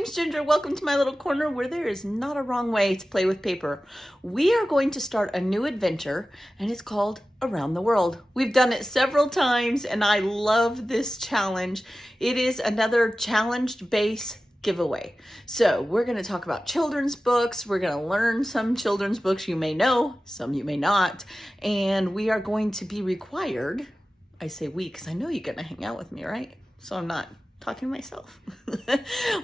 name's Ginger. Welcome to my little corner where there is not a wrong way to play with paper. We are going to start a new adventure and it's called Around the World. We've done it several times and I love this challenge. It is another challenged base giveaway. So we're going to talk about children's books. We're going to learn some children's books you may know, some you may not. And we are going to be required, I say we because I know you're going to hang out with me, right? So I'm not talking to myself.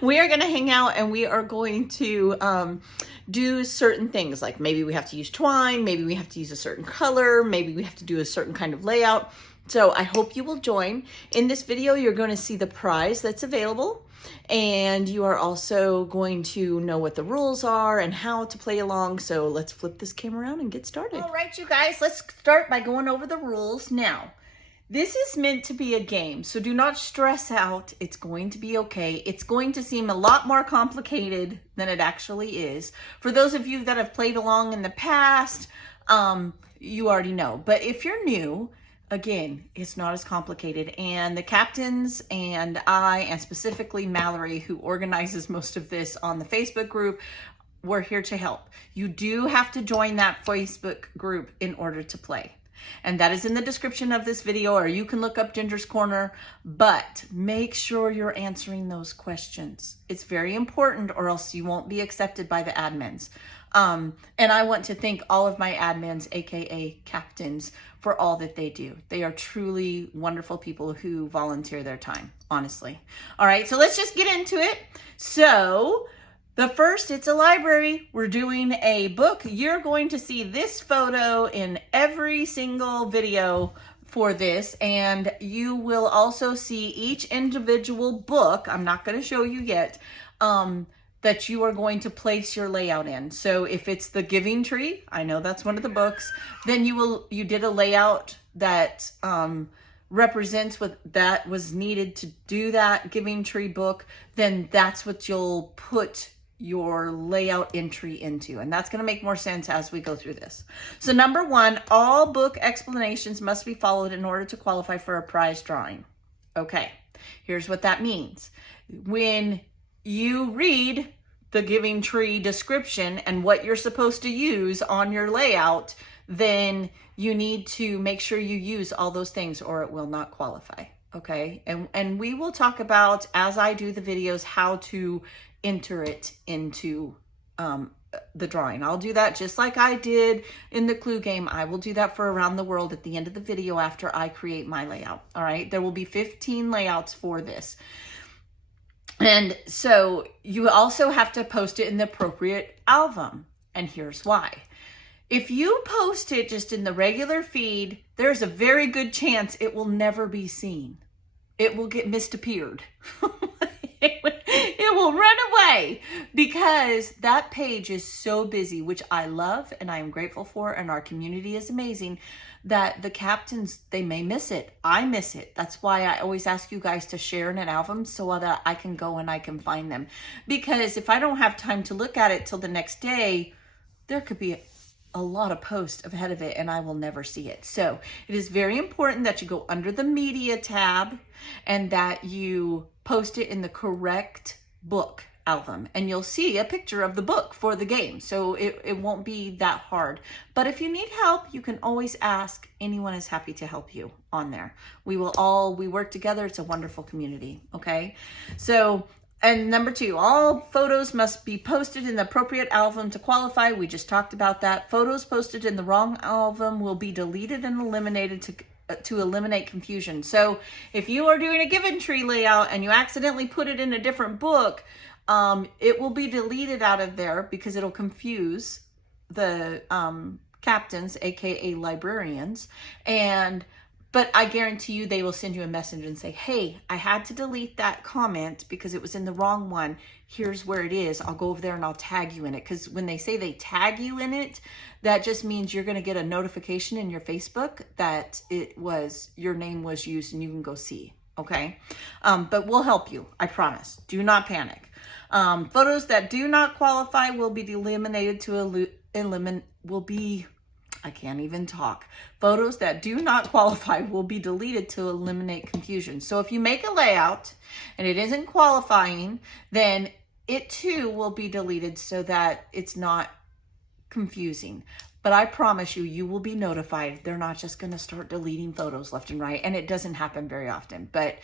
We are going to hang out and we are going to do certain things, like maybe we have to use twine, maybe we have to use a certain color, maybe we have to do a certain kind of layout. So I hope you will join. In this video, you're going to see the prize that's available, and you are also going to know what the rules are and how to play along. So let's flip this camera around and get started. All right, you guys, let's start by going over the rules now. This is meant to be a game, so do not stress out. It's going to be okay. It's going to seem a lot more complicated than it actually is. For those of you that have played along in the past, you already know. But if you're new, again, it's not as complicated. And the captains and I, and specifically Mallory, who organizes most of this on the Facebook group, we're here to help. You do have to join that Facebook group in order to play. And that is in the description of this video, or you can look up Ginger's Corner, but make sure you're answering those questions. It's very important, or else you won't be accepted by the admins. And I want to thank all of my admins, aka captains, for all that they do. They are truly wonderful people who volunteer their time, honestly. All right, so let's just get into it. So the first, it's a library. We're doing a book. You're going to see this photo in every single video for this, and you will also see each individual book, I'm not going to show you yet, that you are going to place your layout in. So if it's the Giving Tree, I know that's one of the books, then you did a layout that represents what that was needed to do that Giving Tree book, then that's what you'll put your layout entry into, and that's going to make more sense as we go through this. So number one, all book explanations must be followed in order to qualify for a prize drawing. Okay, here's what that means. When you read the Giving Tree description and what you're supposed to use on your layout, then you need to make sure you use all those things or it will not qualify. Okay, and we will talk about, as I do the videos, how to enter it into the drawing. I'll do that just like I did in the clue game. I will do that for Around the World at the end of the video after I create my layout. All right, there will be 15 layouts for this. And so you also have to post it in the appropriate album. And here's why. If you post it just in the regular feed, there's a very good chance it will never be seen. It will get misappeared. It will run away because that page is so busy, which I love and I am grateful for, and our community is amazing, that the captains, they may miss it. I miss it. That's why I always ask you guys to share in an album so that I can go and I can find them. Because if I don't have time to look at it till the next day, there could be a lot of posts ahead of it and I will never see it. So it is very important that you go under the media tab and that you post it in the correct book album, and you'll see a picture of the book for the game. So it won't be that hard. But if you need help, you can always ask. Anyone is happy to help you on there. We work together. It's a wonderful community. Okay. So, and number two, all photos must be posted in the appropriate album to qualify. We just talked about that. Photos posted in the wrong album will be deleted and eliminated to eliminate confusion. So if you are doing a Giving Tree layout and you accidentally put it in a different book, it will be deleted out of there because it'll confuse the captains, aka librarians, but I guarantee you they will send you a message and say, hey, I had to delete that comment because it was in the wrong one. Here's where it is. I'll go over there and I'll tag you in it. Because when they say they tag you in it, that just means you're going to get a notification in your Facebook that your name was used and you can go see. Okay. But we'll help you. I promise. Do not panic. Photos that do not qualify will be eliminated to I can't even talk. Photos that do not qualify will be deleted to eliminate confusion. So if you make a layout and it isn't qualifying, then it too will be deleted so that it's not confusing. But I promise you, you will be notified. They're not just going to start deleting photos left and right. And it doesn't happen very often. But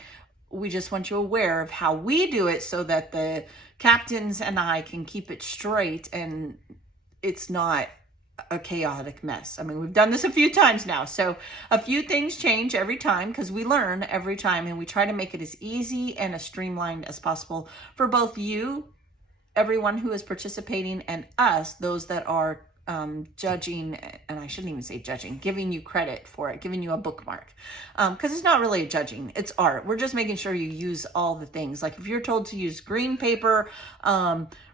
we just want you aware of how we do it so that the captains and I can keep it straight and it's not a chaotic mess. I mean, we've done this a few times now. So a few things change every time because we learn every time, and we try to make it as easy and as streamlined as possible for both you, everyone who is participating, and us, those that are judging, and I shouldn't even say judging, giving you credit for it, giving you a bookmark. Because it's not really judging, it's art. We're just making sure you use all the things. Like if you're told to use green paper,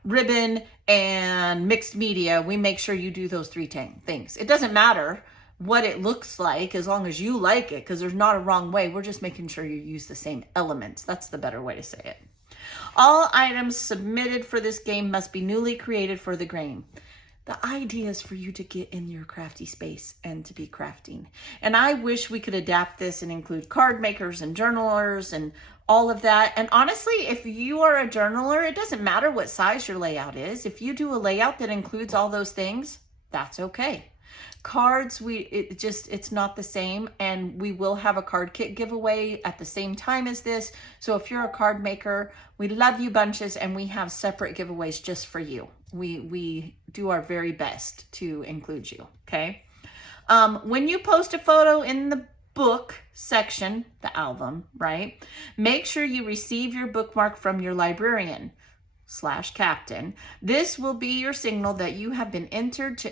ribbon, and mixed media, we make sure you do those 3 things. It doesn't matter what it looks like as long as you like it, because there's not a wrong way. We're just making sure you use the same elements. That's the better way to say it. All items submitted for this game must be newly created for the game. The idea is for you to get in your crafty space and to be crafting. And I wish we could adapt this and include card makers and journalers and all of that. And honestly, if you are a journaler, it doesn't matter what size your layout is. If you do a layout that includes all those things, that's okay. Cards, it's not the same, and we will have a card kit giveaway at the same time as this. So if you're a card maker, we love you bunches, and we have separate giveaways just for you. We do our very best to include you, okay? When you post a photo in the book section, the album, right? Make sure you receive your bookmark from your librarian/captain. This will be your signal that you have been entered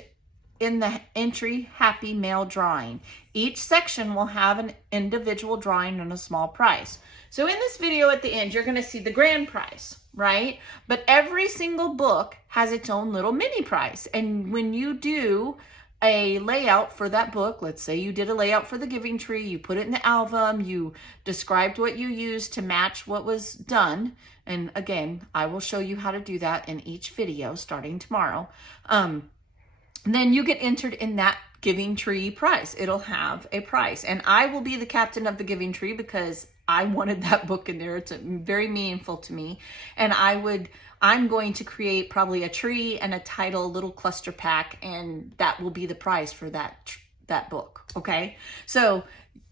in the entry Happy Mail drawing. Each section will have an individual drawing and a small prize. So in this video at the end, you're going to see the grand prize, right? But every single book has its own little mini prize. And when you do a layout for that book, let's say you did a layout for the Giving Tree, you put it in the album, you described what you used to match what was done. And again, I will show you how to do that in each video starting tomorrow. Then you get entered in that Giving Tree prize. It'll have a prize. And I will be the captain of the Giving Tree because I wanted that book in there. It's very meaningful to me. And I'm going to create probably a tree and a title, little cluster pack, and that will be the prize for that book, okay? So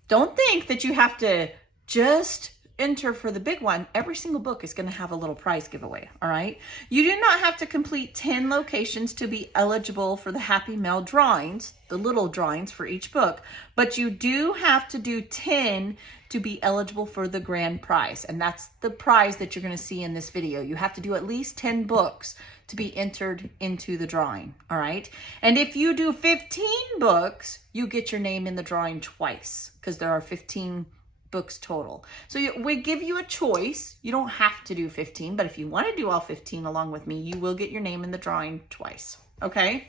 don't think that you have to just enter for the big one. Every single book is going to have a little prize giveaway, all right? You do not have to complete 10 locations to be eligible for the Happy Mail drawings, the little drawings for each book, but you do have to do 10 to be eligible for the grand prize, and that's the prize that you're going to see in this video. You have to do at least 10 books to be entered into the drawing, all right? And if you do 15 books, you get your name in the drawing twice because there are 15 books total. So we give you a choice. You don't have to do 15, but if you want to do all 15 along with me, you will get your name in the drawing twice, okay?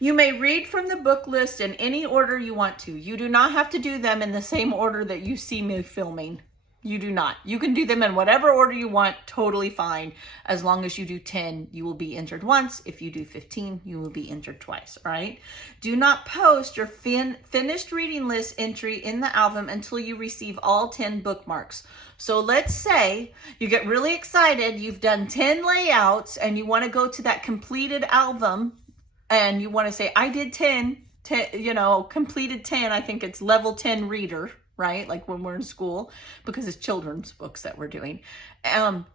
You may read from the book list in any order you want to. You do not have to do them in the same order that you see me filming. You do not. You can do them in whatever order you want, totally fine. As long as you do 10, you will be entered once. If you do 15, you will be entered twice, all right? Do not post your finished reading list entry in the album until you receive all 10 bookmarks. So let's say you get really excited, you've done 10 layouts, and you want to go to that completed album, and you want to say, I did 10, completed 10. I think it's level 10 reader, right? Like when we're in school, because it's children's books that we're doing.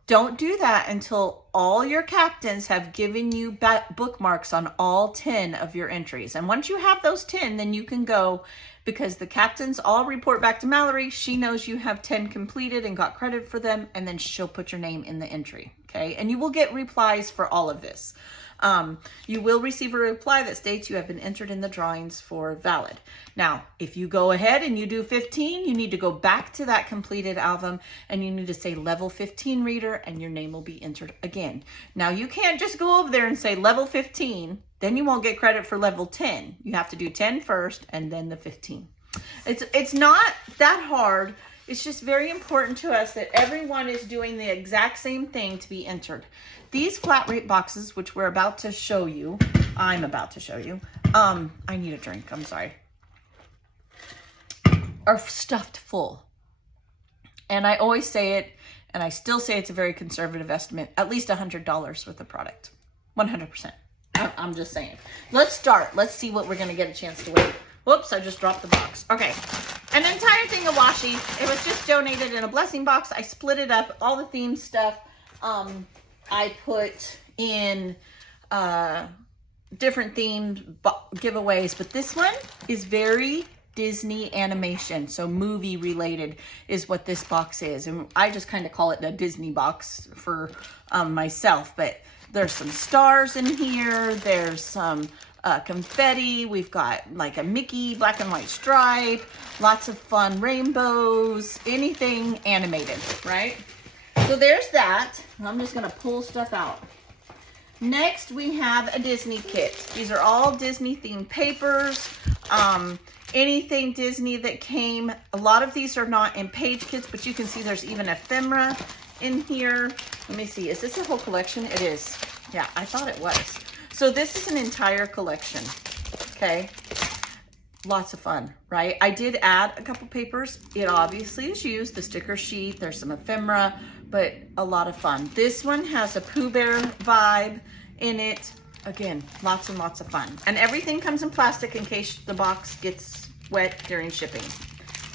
Don't do that until all your captains have given you bookmarks on all 10 of your entries. And once you have those 10, then you can go, because the captains all report back to Mallory. She knows you have 10 completed and got credit for them, and then she'll put your name in the entry, okay? And you will get replies for all of this. You will receive a reply that states you have been entered in the drawings for valid. Now, if you go ahead and you do 15, you need to go back to that completed album and you need to say level 15 reader, and your name will be entered again. Now, you can't just go over there and say level 15, then you won't get credit for level 10. You have to do 10 first and then the 15. It's not that hard. It's just very important to us that everyone is doing the exact same thing to be entered. These flat rate boxes, which we're about to show you, I'm about to show you, I need a drink, I'm sorry, are stuffed full. And I always say it, And I still say it's a very conservative estimate, at least $100 worth of product. 100%. I'm just saying. Let's start. Let's see what we're going to get a chance to win. Whoops, I just dropped the box. Okay. An entire thing of washi. It was just donated in a blessing box. I split it up. All the theme stuff I put in different themed giveaways. But this one is very Disney animation. So movie related is what this box is. And I just kind of call it a Disney box for myself. But there's some stars in here. There's some confetti. We've got like a Mickey black and white stripe, lots of fun rainbows, anything animated, right? So there's that. I'm just gonna pull stuff out. Next, we have a Disney kit. These are all Disney themed papers. Anything Disney that came. A lot of these are not in page kits, but you can see there's even ephemera in here. Let me see, is this a whole collection? It is. Yeah, I thought it was. So this is an entire collection, okay? Lots of fun, right? I did add a couple papers. It obviously is used, the sticker sheet, there's some ephemera, but a lot of fun. This one has a Pooh Bear vibe in it. Again, lots and lots of fun. And everything comes in plastic in case the box gets wet during shipping.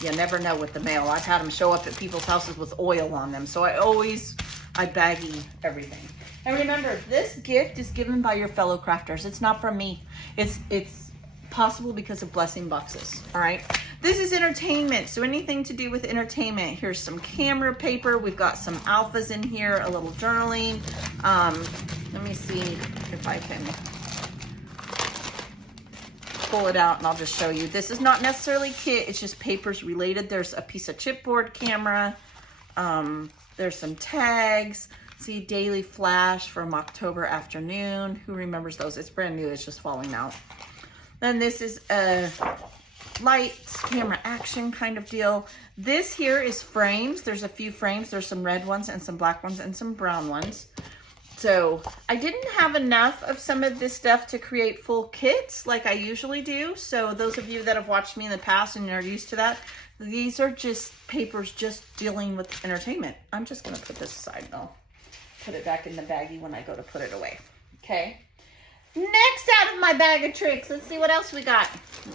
You never know with the mail. I've had them show up at people's houses with oil on them. So I baggy everything. And remember, this gift is given by your fellow crafters. It's not from me. It's possible because of blessing boxes, all right? This is entertainment, so anything to do with entertainment. Here's some camera paper. We've got some alphas in here, a little journaling. Let me see if I can pull it out and I'll just show you. This is not necessarily kit, it's just papers related. There's a piece of chipboard camera. There's some tags. See, daily flash from October afternoon. Who remembers those? It's brand new, it's just falling out. Then this is a lights, camera action kind of deal. This here is frames. There's a few frames. There's some red ones and some black ones and some brown ones. So I didn't have enough of some of this stuff to create full kits like I usually do. So those of you that have watched me in the past and are used to that, these are just papers just dealing with entertainment. I'm just gonna put this aside and I'll put it back in the baggie when I go to put it away, okay? Next out of my bag of tricks, let's see what else we got.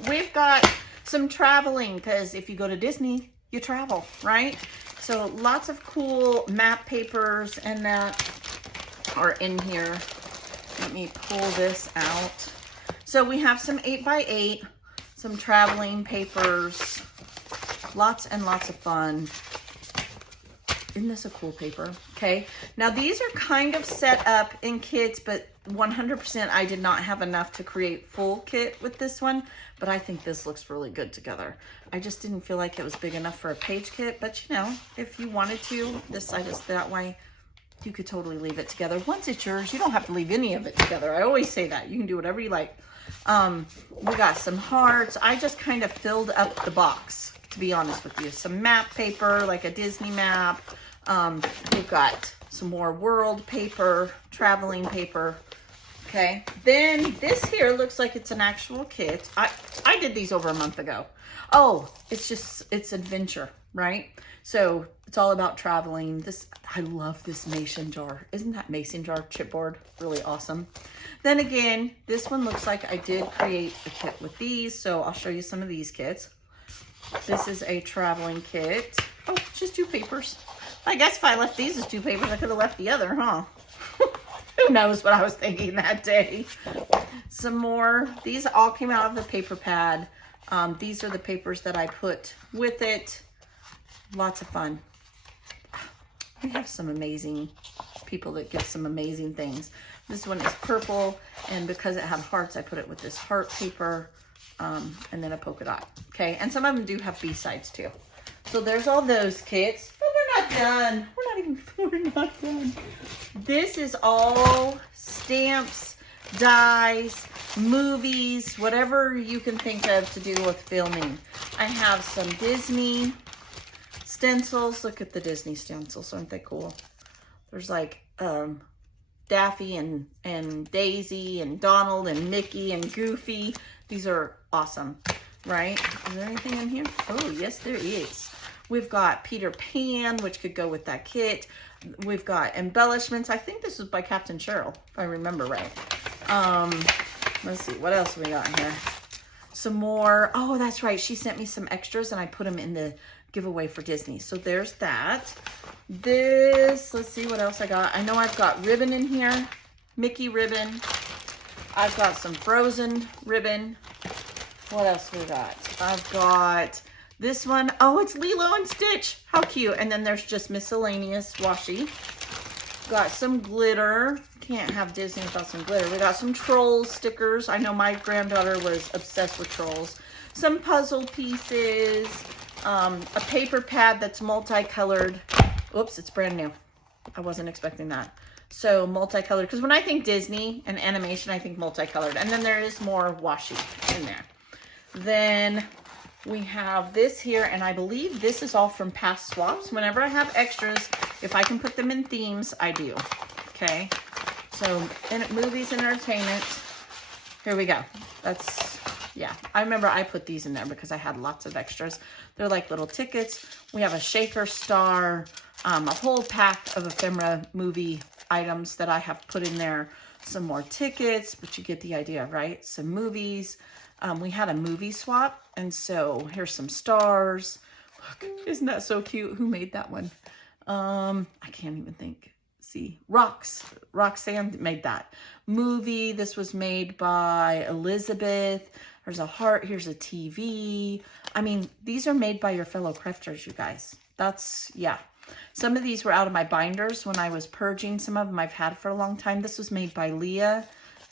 We've got some traveling, because if you go to Disney, you travel, right? So lots of cool map papers and that are in here. Let me pull this out. So we have some 8x8, some traveling papers, lots and lots of fun. Isn't this a cool paper? Okay, now these are kind of set up in kits, but 100% I did not have enough to create full kit with this one, but I think this looks really good together. I just didn't feel like it was big enough for a page kit, but you know, if you wanted to, this side is that way, you could totally leave it together. Once it's yours, you don't have to leave any of it together. I always say that. You can do whatever you like. We got some hearts. I just kind of filled up the box, to be honest with you. Some map paper, like a Disney map. We've got some more world paper, traveling paper. Okay, then this here looks like it's an actual kit. I did these over a month ago. Oh, it's adventure, right? So it's all about traveling. I love this mason jar. Isn't that mason jar chipboard really awesome? Then again, this one looks like I did create a kit with these, so I'll show you some of these kits. This is a traveling kit. Oh, just 2 papers. I guess if I left these as 2 papers, I could have left the other, huh? Who knows what I was thinking that day. Some more. These all came out of the paper pad. These are the papers that I put with it. Lots of fun. We have some amazing people that give some amazing things. This one is purple, and because it had hearts, I put it with this heart paper, and then a polka dot. Okay, and some of them do have B-sides too. So there's all those kits. But we're not done. We're not done. This is all stamps, dies, movies, whatever you can think of to do with filming. I have some Disney stencils. Look at the Disney stencils. Aren't they cool? There's like Daffy and Daisy and Donald and Mickey and Goofy. These are awesome, right? Is there anything in here? Oh, yes, there is. We've got Peter Pan, which could go with that kit. We've got embellishments. I think this was by Captain Cheryl, if I remember right. Let's see, what else we got in here? Some more. Oh, that's right. She sent me some extras and I put them in the giveaway for Disney. So there's that. This, let's see what else I got. I know I've got ribbon in here. Mickey ribbon. I've got some Frozen ribbon. What else we got? I've got this one. Oh, it's Lilo and Stitch. How cute. And then there's just miscellaneous washi. Got some glitter. Can't have Disney without some glitter. We got some Trolls stickers. I know my granddaughter was obsessed with Trolls. Some puzzle pieces. A paper pad that's multicolored. Oops, it's brand new. I wasn't expecting that. So multicolored, because when I think Disney and animation, I think multicolored. And then there is more washi in there. Then we have this here, and I believe this is all from past swaps. Whenever I have extras, if I can put them in themes, I do. Okay, so in movies and entertainment, here we go. That's, yeah, I remember I put these in there because I had lots of extras. They're like little tickets. We have a shaker star, a whole pack of ephemera movie items that I have put in there. Some more tickets, but you get the idea, right? Some movies. We had a movie swap, and so here's some stars. Look, isn't that so cute? Who made that one? I can't even think. See, Roxanne made that. Movie, this was made by Elizabeth. There's a heart, here's a TV. I mean, these are made by your fellow crafters, you guys. That's, yeah. Some of these were out of my binders when I was purging. Some of them I've had for a long time. This was made by Leah,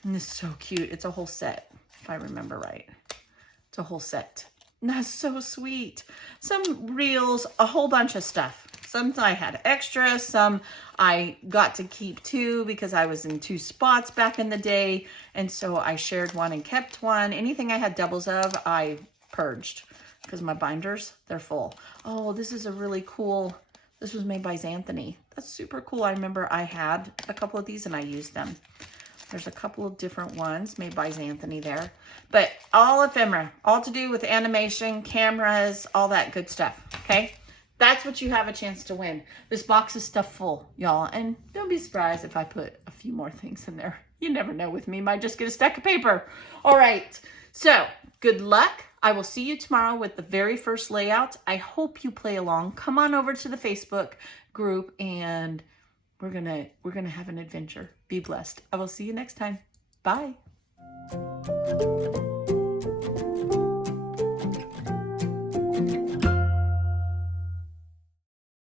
and this is so cute. It's a whole set, if I remember right. It's a whole set. And that's so sweet. Some reels, a whole bunch of stuff. Some I had extra, some I got to keep too because I was in 2 spots back in the day. And so I shared one and kept one. Anything I had doubles of, I purged because my binders, they're full. Oh, this is a really cool, this was made by Xanthony. That's super cool. I remember I had a couple of these and I used them. There's a couple of different ones made by Xanthony there. But all ephemera, all to do with animation, cameras, all that good stuff, okay? That's what you have a chance to win. This box is stuffed full, y'all. And don't be surprised if I put a few more things in there. You never know with me. Might just get a stack of paper. All right. So, good luck. I will see you tomorrow with the very first layout. I hope you play along. Come on over to the Facebook group and we're gonna have an adventure. Be blessed. I will see you next time. Bye.